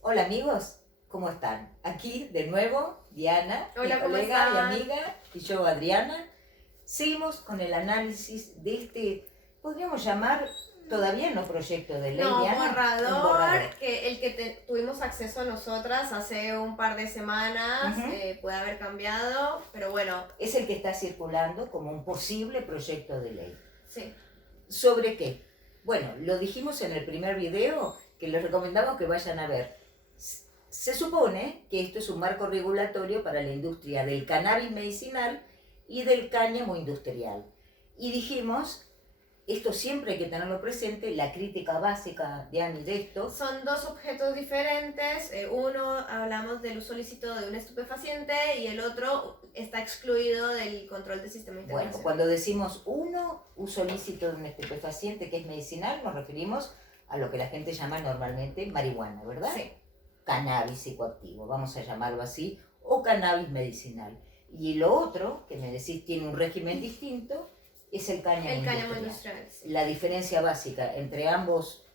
Hola amigos, ¿cómo están? Aquí de nuevo Diana, mi Hola, ¿cómo colega y están? amiga, y yo Adriana. Seguimos con el análisis de este, podríamos llamar, todavía no proyecto de ley, No, Diana, un borrador. que el que tuvimos acceso nosotras hace un par de semanas, Ujú. puede haber cambiado, pero bueno, Es el que está circulando como un posible proyecto de ley. sí. ¿Sobre qué? Bueno, lo dijimos en el primer video que les recomendamos que vayan a ver. Se supone que esto es un marco regulatorio para la industria del cannabis medicinal y del cáñamo industrial. Y dijimos, esto siempre hay que tenerlo presente, la crítica básica de Ani de esto. Son dos objetos diferentes, uno hablamos del uso lícito de un estupefaciente y el otro está excluido del control del sistema Bueno, internacional. cuando decimos uso lícito de un estupefaciente que es medicinal, nos referimos a lo que la gente llama normalmente marihuana, ¿verdad? Sí. Cannabis psicoactivo, vamos a llamarlo así, o cannabis medicinal. Y lo otro, que me decís tiene un régimen distinto, es el cáñamo industrial. Sí. La diferencia básica entre ambos,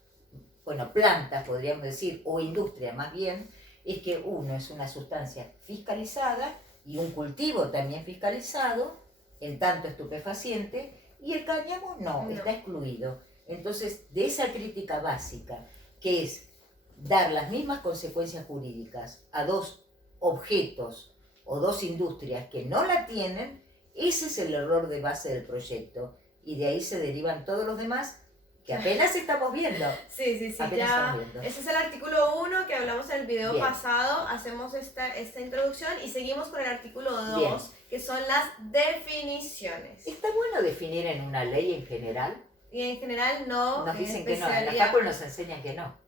bueno, plantas podríamos decir, o industria más bien, es que uno es una sustancia fiscalizada y un cultivo también fiscalizado, en tanto estupefaciente, y el cáñamo no, está excluido. Entonces, de esa crítica básica, que es dar las mismas consecuencias jurídicas a dos objetos o dos industrias que no la tienen, ese es el error de base del proyecto. Y de ahí se derivan todos los demás que apenas estamos viendo. Sí, ya. Ese es el artículo 1 que hablamos en el video pasado. Hacemos esta introducción y seguimos con el artículo 2, que son las definiciones. ¿Está bueno definir en una ley en general? Y en general no. Nos dicen que no, en la facultad nos enseñan que no.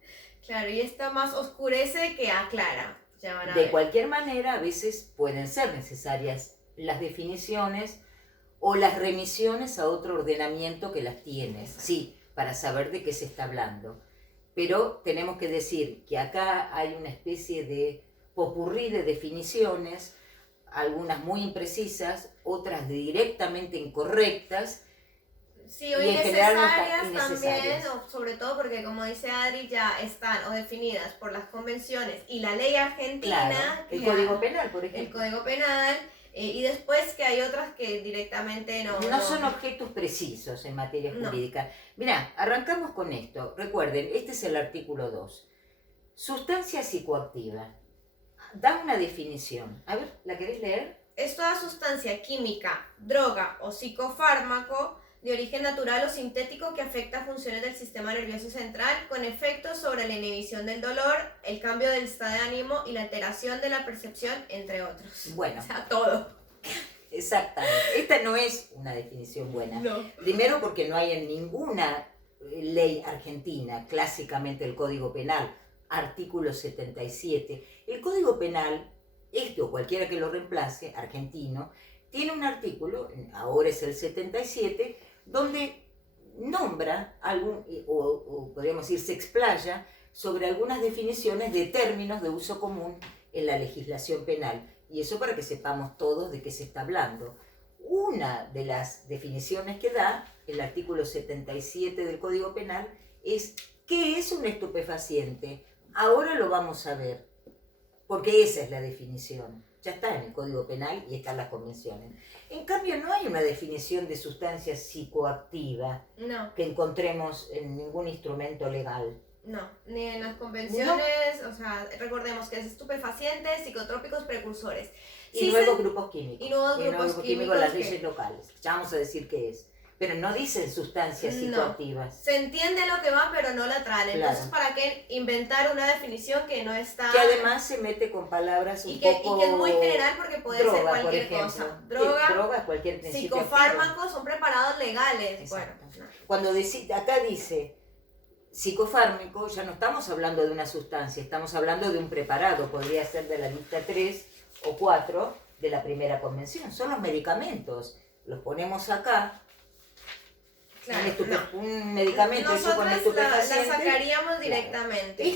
Claro, y esta más oscurece que aclara. De cualquier manera, a veces pueden ser necesarias las definiciones o las remisiones a otro ordenamiento que las tiene. Exacto. Sí, para saber de qué se está hablando. Pero tenemos que decir que acá hay una especie de popurrí de definiciones, algunas muy imprecisas, otras directamente incorrectas. Sí, o innecesarias también, sobre todo porque como dice Adri, ya están o definidas por las convenciones y la ley argentina. Claro, el Código Penal, por ejemplo. El Código Penal, y después que hay otras que directamente no son objetos precisos en materia jurídica. Mirá, arrancamos con esto. Recuerden, este es el artículo 2. Sustancia psicoactiva. Da una definición. A ver, ¿la querés leer? Es toda sustancia química, droga o psicofármaco de origen natural o sintético que afecta funciones del sistema nervioso central con efectos sobre la inhibición del dolor, el cambio del estado de ánimo y la alteración de la percepción, entre otros. Bueno. O sea, todo. Exactamente. Esta no es una definición buena. No. Primero porque no hay en ninguna ley argentina, clásicamente el Código Penal, artículo 77. El Código Penal, este o cualquiera que lo reemplace, argentino, tiene un artículo, ahora es el 77, donde nombra o podríamos decir se explaya sobre algunas definiciones de términos de uso común en la legislación penal. Y eso para que sepamos todos de qué se está hablando. Una de las definiciones que da el artículo 77 del Código Penal es ¿qué es un estupefaciente? Ahora lo vamos a ver, porque esa es la definición. Ya está en el Código Penal y están las convenciones. En cambio, no hay una definición de sustancia psicoactiva que encontremos en ningún instrumento legal. No, ni en las convenciones, no. O sea, recordemos que es estupefacientes, psicotrópicos, precursores. Y nuevos grupos químicos. Y nuevos grupos químicos. Las leyes locales. Ya vamos a decir qué es. Pero no dicen sustancias psicoactivas. Se entiende lo que va, pero no la traen. Claro. Entonces, ¿para qué inventar una definición que no está...? Que además se mete con palabras un poco... Y que es muy general porque puede ser cualquier cosa. Droga, cualquier principio. Psicofármacos son preparados legales. Exacto. Bueno. Cuando acá dice psicofármaco, ya no estamos hablando de una sustancia, estamos hablando de un preparado. Podría ser de la lista 3 o 4 de la primera convención. Son los medicamentos. Los ponemos acá. Claro, un medicamento hecho con estupefaciente. La sacaríamos directamente.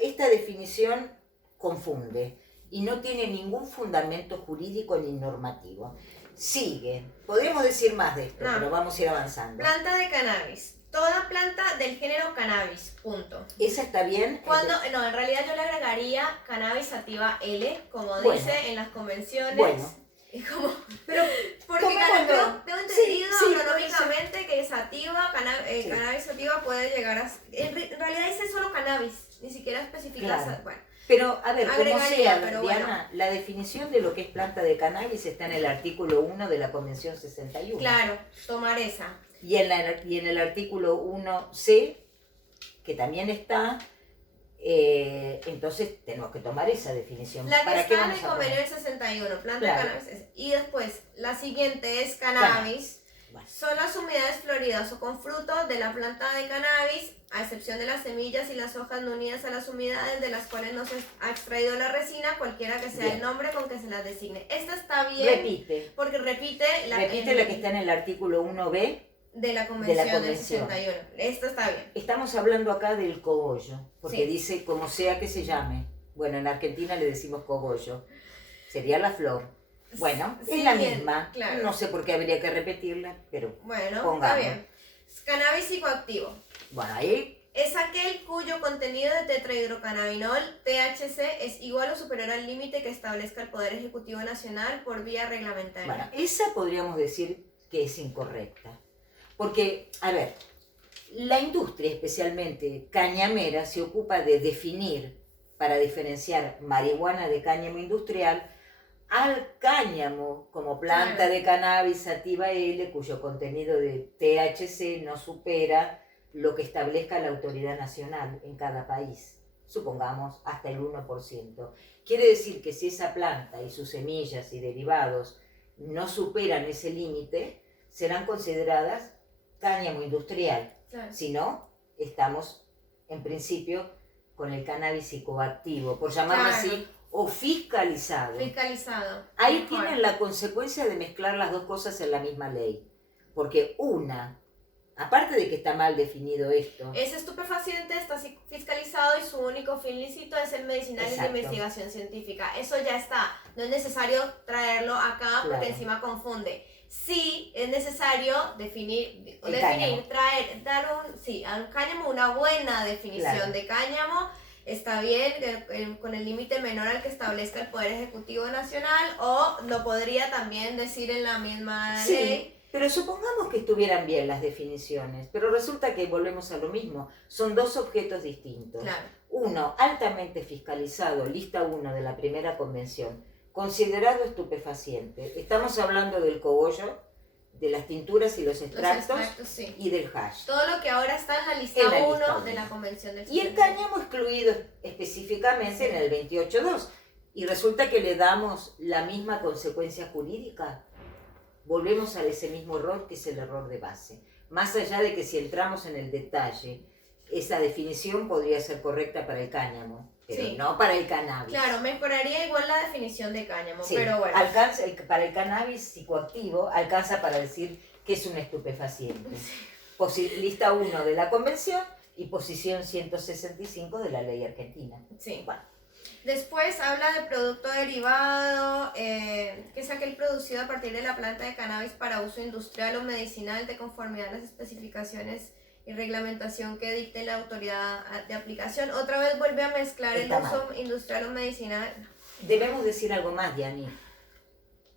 Esta definición confunde y no tiene ningún fundamento jurídico ni normativo. Sigue. Podemos decir más de esto, pero vamos a ir avanzando. Planta de cannabis. toda planta del género cannabis, punto. ¿Esa está bien? No, en realidad yo le agregaría cannabis sativa L, como Bueno. dice en las convenciones. Bueno. Como, Pero porque tomémoslo. tengo entendido Sí, agronómicamente que sativa, Sí. cannabis sativa puede llegar a... En realidad dice solo cannabis, ni siquiera especifica... Claro. Bueno, Pero, a ver, como agregaría, sea, pero Diana, bueno. la definición de lo que es planta de cannabis está en el artículo 1 de la Convención 61. Claro, tomar esa. Y en el artículo 1C, que también está, entonces tenemos que tomar esa definición. La que ¿Para qué está en vamos el a poner? convenio del 61, planta Claro. de cannabis. Y después, la siguiente es cannabis. Bueno. Son las unidades floridas o con fruto de la planta de cannabis, a excepción de las semillas y las hojas no unidas a las unidades de las cuales no se ha extraído la resina, cualquiera que sea Bien. el nombre con que se las designe. Esta está bien Repite. porque repite la La que está en el artículo 1B. de la convención del convención. 61. Esta está bien. Estamos hablando acá del cogollo, porque Sí. dice como sea que se llame. Bueno, en Argentina le decimos cogollo. Sería la flor. Bueno, Sí, es la bien, misma. claro. No sé por qué habría que repetirla, pero Bueno, pongamos. está bien. Cannabis psicoactivo. Bueno, ahí Es aquel cuyo contenido de tetrahidrocannabinol, THC, es igual o superior al límite que establezca el Poder Ejecutivo Nacional por vía reglamentaria. bueno, esa podríamos decir que es incorrecta. Porque, a ver, la industria, especialmente cañamera, se ocupa de definir, para diferenciar marihuana de cáñamo industrial, al cáñamo como planta Claro. de cannabis sativa L, cuyo contenido de THC no supera lo que establezca la autoridad nacional en cada país, supongamos hasta el 1%. Quiere decir que si esa planta y sus semillas y derivados no superan ese límite, serán consideradas cáñamo industrial. Claro. Si no, estamos en principio con el cannabis psicoactivo, por llamarlo Claro. así, o fiscalizado. Fiscalizado. Ahí Mejor. tienen la consecuencia de mezclar las dos cosas en la misma ley. Porque una, aparte de que está mal definido esto, Ese estupefaciente está fiscalizado y su único fin lícito es el medicinal y Exacto. de investigación científica. Eso ya está. No es necesario traerlo acá Claro. porque encima confunde. Sí, es necesario definir, cáñamo. al cáñamo una buena definición Claro. de cáñamo. Está bien con el límite menor al que establezca el Poder Ejecutivo Nacional, o lo podría también decir en la misma sí, ley. pero supongamos que estuvieran bien las definiciones, pero resulta que volvemos a lo mismo, son dos objetos distintos. Claro. Uno, altamente fiscalizado, lista 1 de la primera convención, considerado estupefaciente. Estamos hablando del cogollo, de las tinturas y los extractos, Sí. y del hash. Todo lo que ahora está en la lista En la 1 lista de uno. la Convención del Y el 60. cáñamo excluido específicamente Sí. en el 28.2. Y resulta que le damos la misma consecuencia jurídica. Volvemos a ese mismo error que es el error de base. Más allá de que si entramos en el detalle, esa definición podría ser correcta para el cáñamo, pero Sí. no para el cannabis. Claro, mejoraría igual la definición de cáñamo, Sí, pero bueno. para el cannabis psicoactivo alcanza para decir que es un estupefaciente. Lista 1 de la convención y posición 165 de la ley argentina. Sí. Bueno, Después habla de producto derivado, que es aquel producido a partir de la planta de cannabis para uso industrial o medicinal de conformidad a las especificaciones y reglamentación que dicte la autoridad de aplicación. Otra vez vuelve a mezclar Está el uso industrial o medicinal. debemos decir algo más, Diani.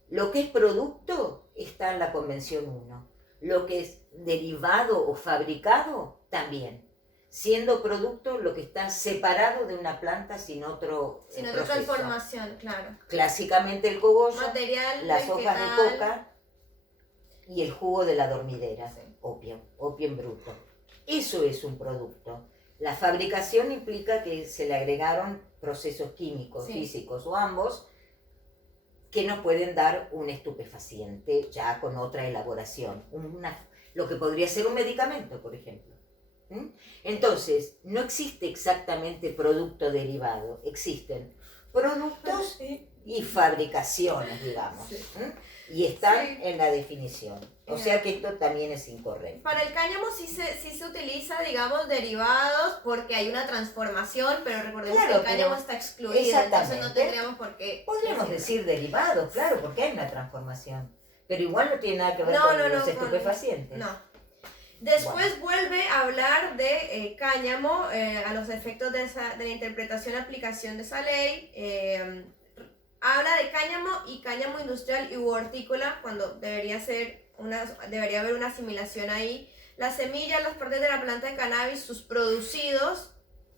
Lo que es producto está en la Convención 1. Lo que es derivado o fabricado, también. Siendo producto lo que está separado de una planta sin otro Sin otra proceso. transformación, claro. Clásicamente el cogollo, Material, las hojas de vegetal. coca y el jugo de la dormidera, Sí. opio en bruto. Eso es un producto. La fabricación implica que se le agregaron procesos químicos, Sí. físicos o ambos, que nos pueden dar un estupefaciente ya con otra elaboración, lo que podría ser un medicamento, por ejemplo. ¿Mm? Entonces, no existe exactamente producto derivado, existen productos y fabricaciones, digamos. Sí. Y están Sí. en la definición. O sea que esto también es incorrecto. Para el cáñamo sí se utiliza, digamos, derivados porque hay una transformación, pero recordemos Claro, que el cáñamo pero- está excluido, entonces no exactamente. tendríamos por qué Podríamos decir derivados, claro, porque hay una transformación. Pero igual no tiene nada que ver No, con no, los no, con- estupefacientes. No. Después vuelve a hablar de cáñamo, a los efectos de la interpretación y aplicación de esa ley. Habla de cáñamo y cáñamo industrial y u hortícola, cuando debería haber una asimilación ahí. Las semillas, las partes de la planta de cannabis, sus producidos,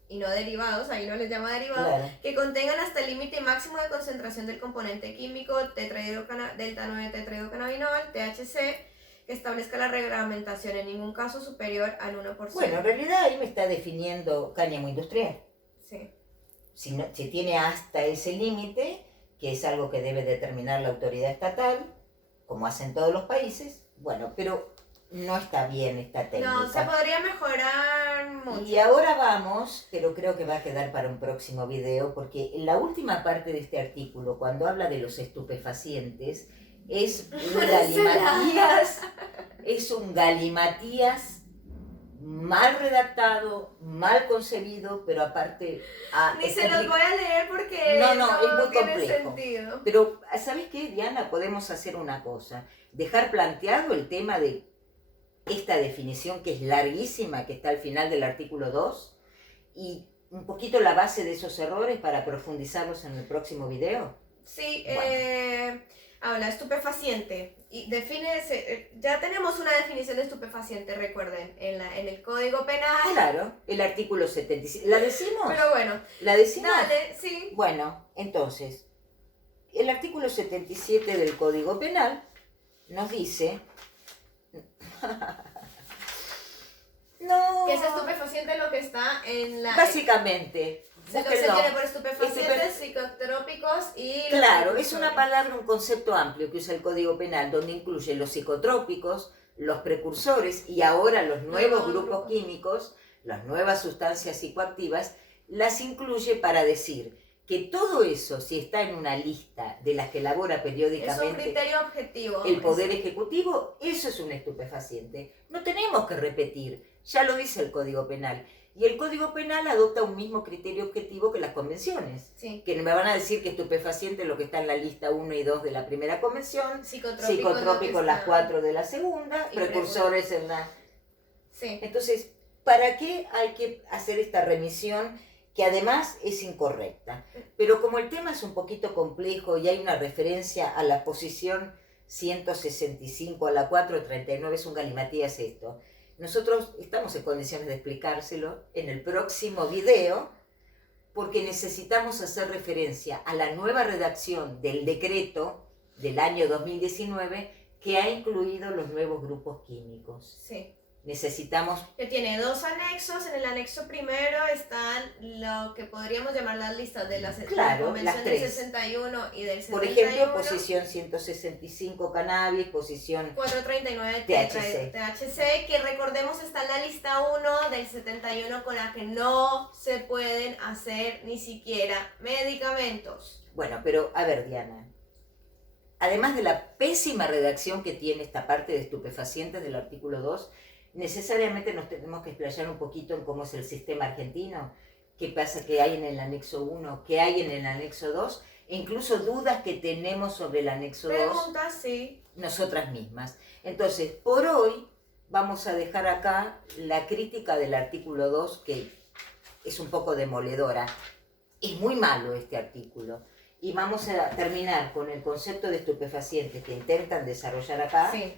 y no derivados, ahí no les llama derivados, Claro. que contengan hasta el límite máximo de concentración del componente químico delta 9 tetrahidrocannabinol, THC, que establezca la reglamentación, en ningún caso superior al 1%. Bueno, en realidad ahí me está definiendo cáñamo industrial. Sí. Si tiene hasta ese límite, que es algo que debe determinar la autoridad estatal, como hacen todos los países, bueno, pero no está bien esta técnica. No, se podría mejorar mucho. Y ahora vamos, pero creo que va a quedar para un próximo video, porque en la última parte de este artículo, cuando habla de los estupefacientes, es un galimatías mal redactado, mal concebido, pero aparte... Ni se los voy a leer porque no, es muy tiene complejo. sentido. Pero, ¿sabes qué, Diana? Podemos hacer una cosa, dejar planteado el tema de esta definición que es larguísima, que está al final del artículo 2, y un poquito la base de esos errores para profundizarlos en el próximo video. Sí, Bueno. habla estupefaciente y define, ya tenemos una definición de estupefaciente, recuerden, en el Código Penal. Claro, el artículo 77. ¿La decimos? Pero bueno, ¿La decimos? dale, sí. Bueno, entonces, el artículo 77 del Código Penal nos dice... No. Que es estupefaciente lo que está en la... Básicamente. Lo que se búsquenlo. tiene por estupefacientes, psicotrópicos y... Claro, es una palabra, un concepto amplio que usa el Código Penal, donde incluye los psicotrópicos, los precursores y ahora los nuevos grupos químicos, las nuevas sustancias psicoactivas, las incluye para decir que todo eso, si está en una lista de las que elabora Es un periódicamente criterio objetivo. el Poder Ejecutivo, eso es un estupefaciente. No tenemos que repetir, ya lo dice el Código Penal. Y el Código Penal adopta un mismo criterio objetivo que las convenciones. Sí. Que me van a decir que estupefaciente es lo que está en la lista 1 y 2 de la primera convención, psicotrópicos las 4 de la segunda, Y precursores en la... Sí. Entonces, ¿para qué hay que hacer esta remisión que además es incorrecta? Pero como el tema es un poquito complejo y hay una referencia a la posición 165, a la 439, es un galimatías esto. Nosotros estamos en condiciones de explicárselo en el próximo video, porque necesitamos hacer referencia a la nueva redacción del decreto del año 2019 que ha incluido los nuevos grupos químicos. Sí. Necesitamos... Que tiene 2 anexos. En el anexo primero están lo que podríamos llamar las listas de la Convención las del 3. 61 y del 71. Por ejemplo, posición 165 cannabis, posición 439 THC, que recordemos está en la lista 1 del 71 con la que no se pueden hacer ni siquiera medicamentos. Bueno, pero a ver, Diana, además de la pésima redacción que tiene esta parte de estupefacientes del artículo 2, necesariamente nos tenemos que explayar un poquito en cómo es el sistema argentino, qué pasa que hay en el anexo 1, qué hay en el anexo 2, e incluso dudas que tenemos sobre el anexo 2 Preguntas, sí. nosotras mismas. Entonces, por hoy vamos a dejar acá la crítica del artículo 2, que es un poco demoledora. Es muy malo este artículo. Y vamos a terminar con el concepto de estupefacientes que intentan desarrollar acá. Sí.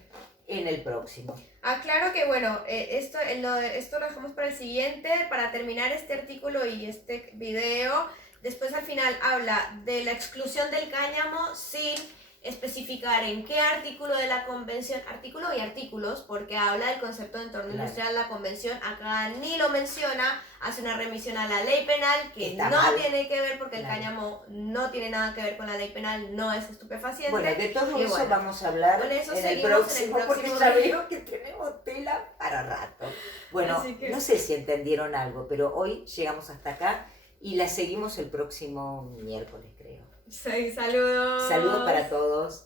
En el próximo. Aclaro que bueno, esto lo dejamos para el siguiente, para terminar este artículo y este video. Después al final habla de la exclusión del cáñamo sin especificar en qué artículo de la convención, artículo y artículos, porque habla del concepto de entorno industrial, la convención acá ni lo menciona, hace una remisión a la ley penal que Está no mal. tiene que ver, porque el cáñamo no tiene nada que ver con la ley penal, no es estupefaciente. Bueno, de todo Y eso bueno, vamos a hablar con eso en el seguimos próximo, en el porque próximo ya video. veo que tenemos tela para rato. Bueno, Así que- no sé si entendieron algo, pero hoy llegamos hasta acá y la seguimos el próximo miércoles, creo. Sí, saludos. Saludos para todos.